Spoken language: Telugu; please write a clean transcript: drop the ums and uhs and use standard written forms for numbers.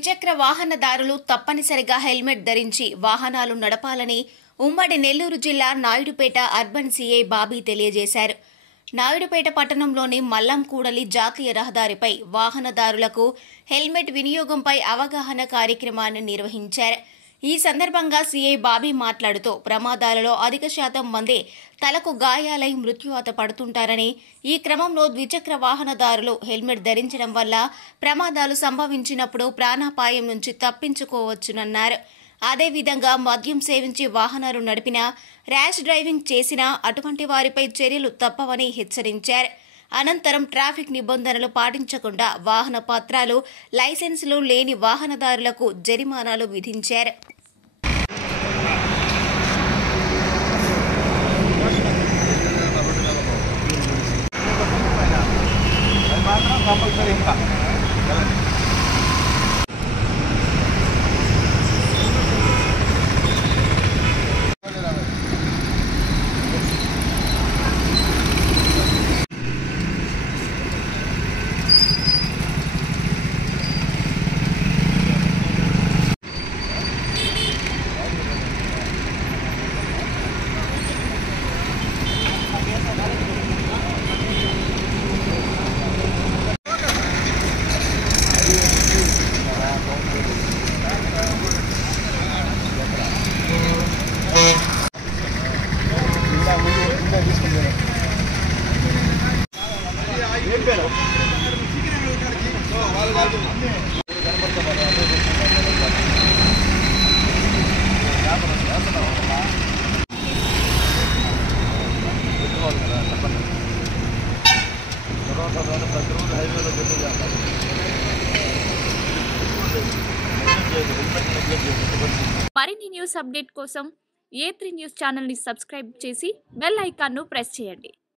ద్విచక్ర వాహనదారులు తప్పనిసరిగా హెల్మెట్ ధరించి వాహనాలు నడపాలని ఉమ్మడి నెల్లూరు జిల్లా నాయుడుపేట అర్బన్ సీఐ బాబీ తెలియజేశారు. నాయుడుపేట పట్టణంలోని మల్లంకూడలి జాతీయ రహదారిపై వాహనదారులకు హెల్మెట్ వినియోగంపై అవగాహన కార్యక్రమాన్ని నిర్వహించారు. ఈ సందర్భంగా సీఐ బాబీ మాట్లాడుతూ ప్రమాదాలలో అధిక శాతం మంది తలకు గాయాలై మృత్యువాత పడుతుంటారని, ఈ క్రమంలో ద్విచక్ర వాహనదారులు హెల్మెట్ ధరించడం వల్ల ప్రమాదాలు సంభవించినప్పుడు ప్రాణాపాయం నుంచి తప్పించుకోవచ్చునన్నారు. అదేవిధంగా మద్యం సేవించి వాహనాలు నడిపినా, ర్యాష్ డ్రైవింగ్ చేసినా అటువంటి వారిపై చర్యలు తప్పవని హెచ్చరించారు. అనంతరం ట్రాఫిక్ నిబంధనలు పాటించకుండా వాహన పత్రాలు, లైసెన్సులు లేని వాహనదారులకు జరిమానాలు విధించారు. మరిన్ని న్యూస్ అప్డేట్ కోసం A3 న్యూస్ ఛానల్ ని సబ్స్క్రైబ్ చేసి బెల్ ఐకాన్ ను ప్రెస్ చేయండి.